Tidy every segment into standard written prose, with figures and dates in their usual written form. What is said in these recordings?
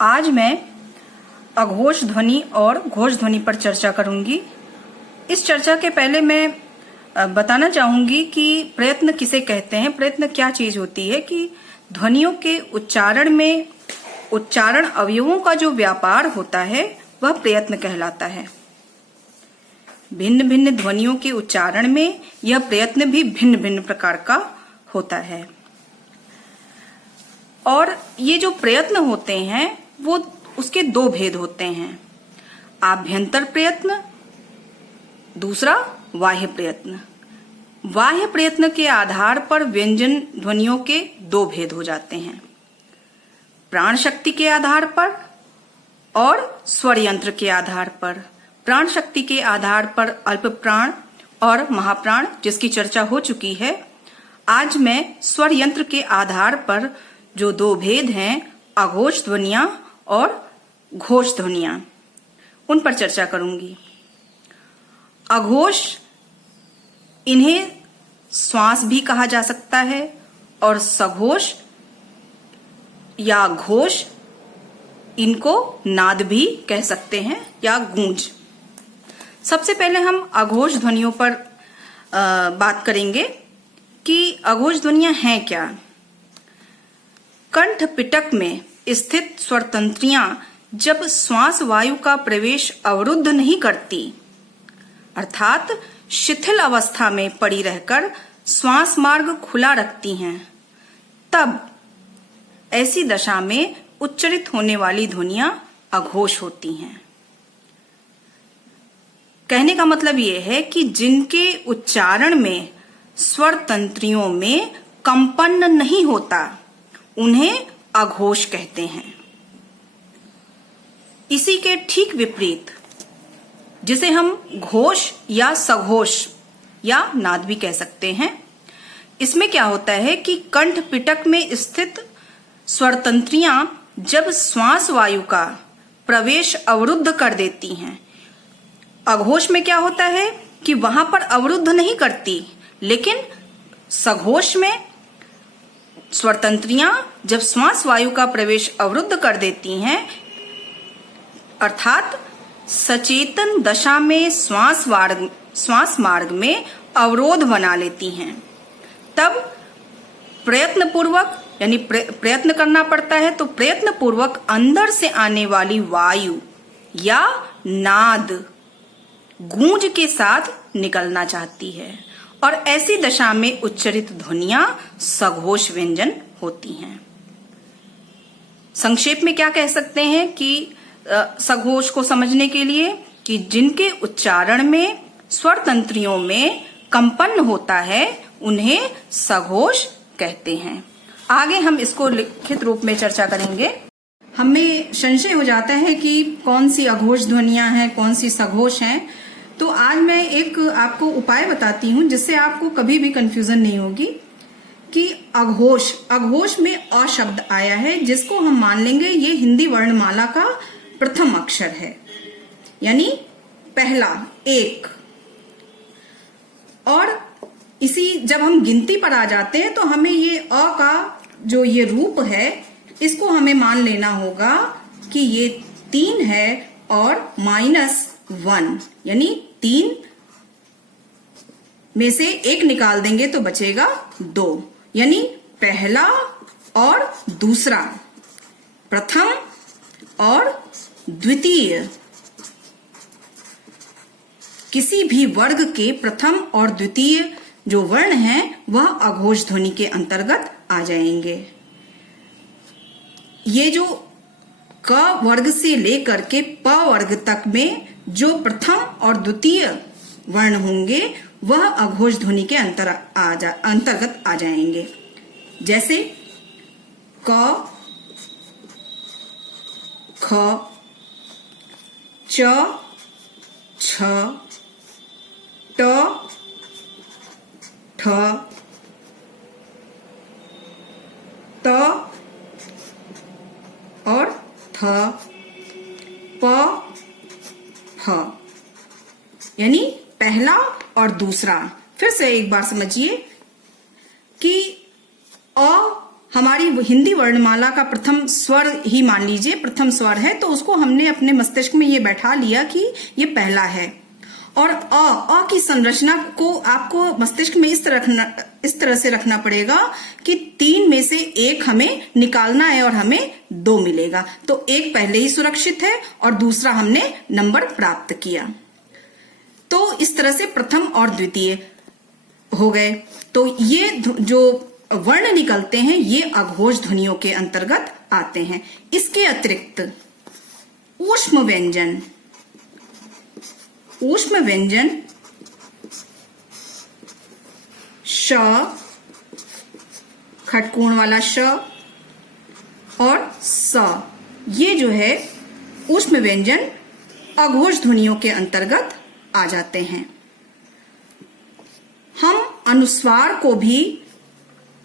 आज मैं अघोष ध्वनि और घोष ध्वनि पर चर्चा करूंगी। इस चर्चा के पहले मैं बताना चाहूंगी कि प्रयत्न किसे कहते हैं, प्रयत्न क्या चीज होती है। कि ध्वनियों के उच्चारण में उच्चारण अवयवों का जो व्यापार होता है वह प्रयत्न कहलाता है। भिन्न भिन्न ध्वनियों के उच्चारण में यह प्रयत्न भी भिन्न भिन्न प्रकार का होता है। और ये जो प्रयत्न होते हैं वो उसके दो भेद होते हैं, आभ्यंतर प्रयत्न, दूसरा बाह्य प्रयत्न। बाह्य प्रयत्न के आधार पर व्यंजन ध्वनियों के दो भेद हो जाते हैं, प्राण शक्ति के आधार पर और स्वर यंत्र के आधार पर। प्राण शक्ति के आधार पर अल्प प्राण और महाप्राण, जिसकी चर्चा हो चुकी है। आज मैं स्वर यंत्र के आधार पर जो दो भेद हैं, अघोष ध्वनियां और घोष ध्वनियां, उन पर चर्चा करूंगी। अघोष, इन्हें श्वास भी कहा जा सकता है, और सघोष या घोष, इनको नाद भी कह सकते हैं या गूंज। सबसे पहले हम अघोष ध्वनियों पर बात करेंगे कि अघोष ध्वनियां हैं क्या। कंठ पिटक में स्थित स्वर तंत्रियां जब श्वास वायु का प्रवेश अवरुद्ध नहीं करती, अर्थात शिथिल अवस्था में पड़ी रहकर श्वास मार्ग खुला रखती हैं, तब ऐसी दशा में उच्चरित होने वाली ध्वनियां अघोष होती हैं। कहने का मतलब यह है कि जिनके उच्चारण में स्वर तंत्रियों में कंपन नहीं होता, उन्हें अघोष कहते हैं। इसी के ठीक विपरीत, जिसे हम घोष या सघोष या नाद भी कह सकते हैं, इसमें क्या होता है कि कंठ पिटक में स्थित स्वर तंत्रियां जब श्वास वायु का प्रवेश अवरुद्ध कर देती हैं। अघोष में क्या होता है कि वहां पर अवरुद्ध नहीं करती, लेकिन सघोष में स्वर तंत्रियां जब श्वास वायु का प्रवेश अवरुद्ध कर देती हैं, अर्थात सचेतन दशा में श्वास मार्ग में अवरोध बना लेती हैं, तब प्रयत्न पूर्वक, यानी प्रयत्न करना पड़ता है, तो प्रयत्न पूर्वक अंदर से आने वाली वायु या नाद गूंज के साथ निकलना चाहती है, और ऐसी दशा में उच्चरित ध्वनियां सघोष व्यंजन होती हैं। संक्षेप में क्या कह सकते हैं कि सघोष को समझने के लिए, कि जिनके उच्चारण में स्वर तंत्रियों में कंपन होता है, उन्हें सघोष कहते हैं। आगे हम इसको लिखित रूप में चर्चा करेंगे। हमें संशय हो जाता है कि कौन सी अघोष ध्वनियां हैं, कौन सी सघोष हैं। तो आज मैं एक आपको उपाय बताती हूं, जिससे आपको कभी भी कंफ्यूजन नहीं होगी कि अघोष में अ शब्द आया है, जिसको हम मान लेंगे ये हिंदी वर्णमाला का प्रथम अक्षर है, यानी पहला एक। और इसी जब हम गिनती पर आ जाते हैं तो हमें ये अ का जो ये रूप है, इसको हमें मान लेना होगा कि ये 3 है और -1, यानी 3 में से 1 निकाल देंगे तो बचेगा 2, यानी पहला और दूसरा, प्रथम और द्वितीय। किसी भी वर्ग के प्रथम और द्वितीय जो वर्ण हैं, वह अघोष ध्वनि के अंतर्गत आ जाएंगे। ये जो क वर्ग से लेकर के प वर्ग तक में जो प्रथम और द्वितीय वर्ण होंगे, वह अघोष ध्वनि के अंतर्गत आ जाएंगे। जैसे क, ख, च, छ, ट, ठ, त और थ, प, ह, यानी पहला और दूसरा। फिर से एक बार समझिए कि अ हमारी हमारी हिंदी वर्णमाला का प्रथम स्वर ही मान लीजिए, प्रथम स्वर है, तो उसको हमने अपने मस्तिष्क में ये बैठा लिया कि ये पहला है। और अ की संरचना को आपको मस्तिष्क में इस तरह से रखना पड़ेगा कि 3 में से 1 हमें निकालना है और हमें 2 मिलेगा। तो 1 पहले ही सुरक्षित है और दूसरा हमने नंबर प्राप्त किया। तो इस तरह से प्रथम और द्वितीय हो गए। तो ये जो वर्ण निकलते हैं ये अघोष ध्वनियों के अंतर्गत आते हैं। इसके अतिरिक्त ऊष्म व्यंजन, ऊष्म व्यंजन श, खटकोण वाला श और स, ये जो है ऊष्म व्यंजन अघोष ध्वनियों के अंतर्गत आ जाते हैं। हम अनुस्वार को भी,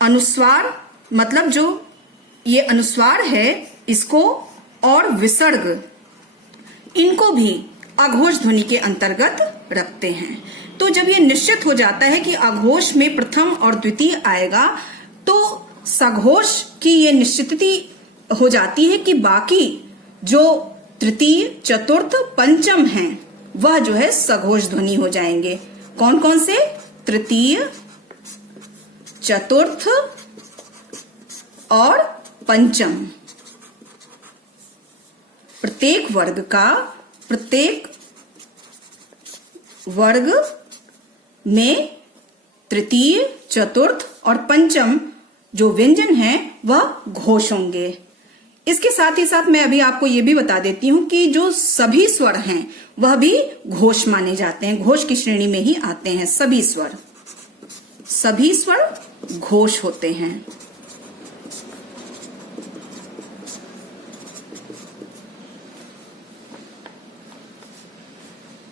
अनुस्वार मतलब जो ये अनुस्वार है इसको और विसर्ग, इनको भी अघोष ध्वनि के अंतर्गत रखते हैं। तो जब ये निश्चित हो जाता है कि अघोष में प्रथम और द्वितीय आएगा, तो सघोष की ये निश्चिति हो जाती है कि बाकी जो तृतीय, चतुर्थ, पंचम हैं वह जो है सघोष ध्वनि हो जाएंगे। कौन कौन से? तृतीय, चतुर्थ और पंचम। प्रत्येक वर्ग में तृतीय, चतुर्थ और पंचम जो व्यंजन हैं वह घोष होंगे। इसके साथ ही साथ मैं अभी आपको ये भी बता देती हूं कि जो सभी स्वर हैं वह भी घोष माने जाते हैं, घोष की श्रेणी में ही आते हैं। सभी स्वर घोष होते हैं।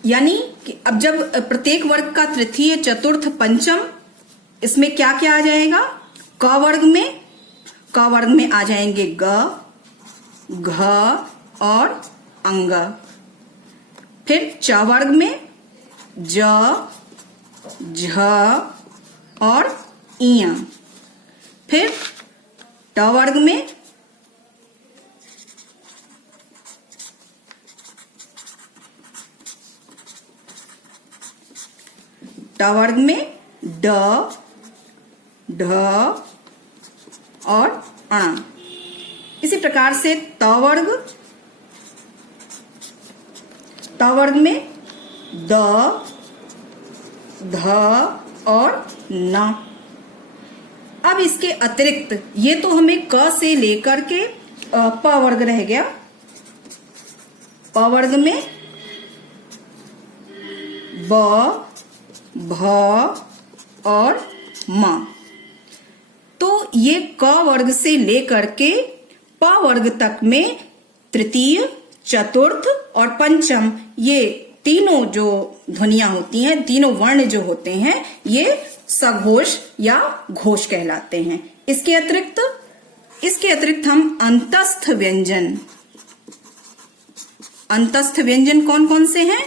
यानी कि अब जब प्रत्येक वर्ग का तृतीय, चतुर्थ, पंचम, इसमें क्या क्या आ जाएगा? क वर्ग में आ जाएंगे ग, घ और अंग। फिर च वर्ग में ज, झ और इय। फिर ट वर्ग में ड, ढ और अण। इसी प्रकार से त वर्ग में द, ध और न। अब इसके अतिरिक्त ये तो हमें क से लेकर के प वर्ग रह गया। प वर्ग में ब, भ और म। तो ये क वर्ग से लेकर के प वर्ग तक में तृतीय, चतुर्थ और पंचम, ये तीनों जो ध्वनियां होती हैं, तीनों वर्ण जो होते हैं, ये सघोष या घोष कहलाते हैं। इसके अतिरिक्त हम अंतस्थ व्यंजन कौन कौन से हैं?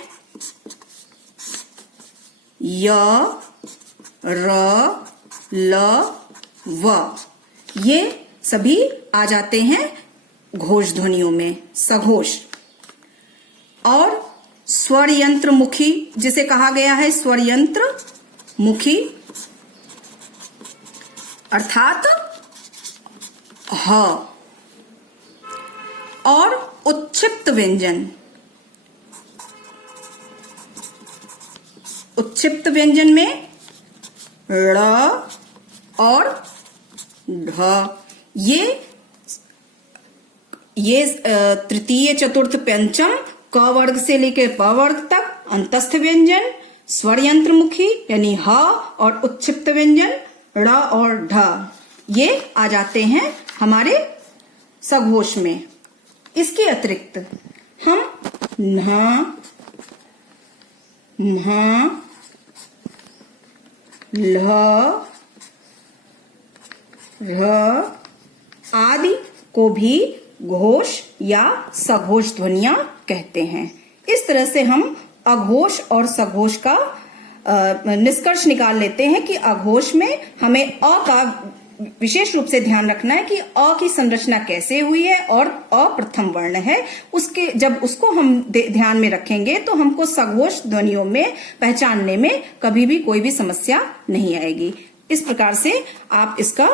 य, र, ल, व, ये सभी आ जाते हैं घोष ध्वनियों में, सघोष। और स्वर यंत्र मुखी जिसे कहा गया है, स्वर यंत्र मुखी अर्थात ह। और उच्छिप्त व्यंजन में ळ और ढ। ये तृतीय, चतुर्थ, पंचम क वर्ग से लेकर प वर्ग तक अंतस्थ व्यंजन, स्वर यंत्र मुखी यानी ह और उच्छिप्त व्यंजन ड़ और ढ, ये आ जाते हैं हमारे सघोष में। इसके अतिरिक्त हम न, म्ह, ल, र आदि को भी घोष या सघोष ध्वनियां कहते हैं। इस तरह से हम अघोष और सघोष का निष्कर्ष निकाल लेते हैं कि अघोष में हमें अ का विशेष रूप से ध्यान रखना है कि अ की संरचना कैसे हुई है और अ प्रथम वर्ण है। उसके जब उसको हम ध्यान में रखेंगे तो हमको सघोष ध्वनियों में पहचानने में कभी भी कोई भी समस्या नहीं आएगी। इस प्रकार से आप इसका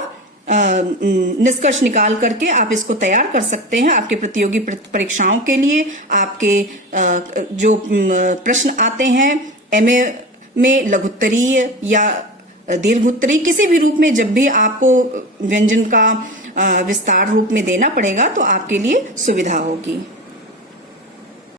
निष्कर्ष निकाल करके आप इसको तैयार कर सकते हैं आपके प्रतियोगी परीक्षाओं के लिए। आपके जो प्रश्न आते हैं एमए में लघुत्तरीय या दीर्घोत्तरीय किसी भी रूप में, जब भी आपको व्यंजन का विस्तार रूप में देना पड़ेगा तो आपके लिए सुविधा होगी।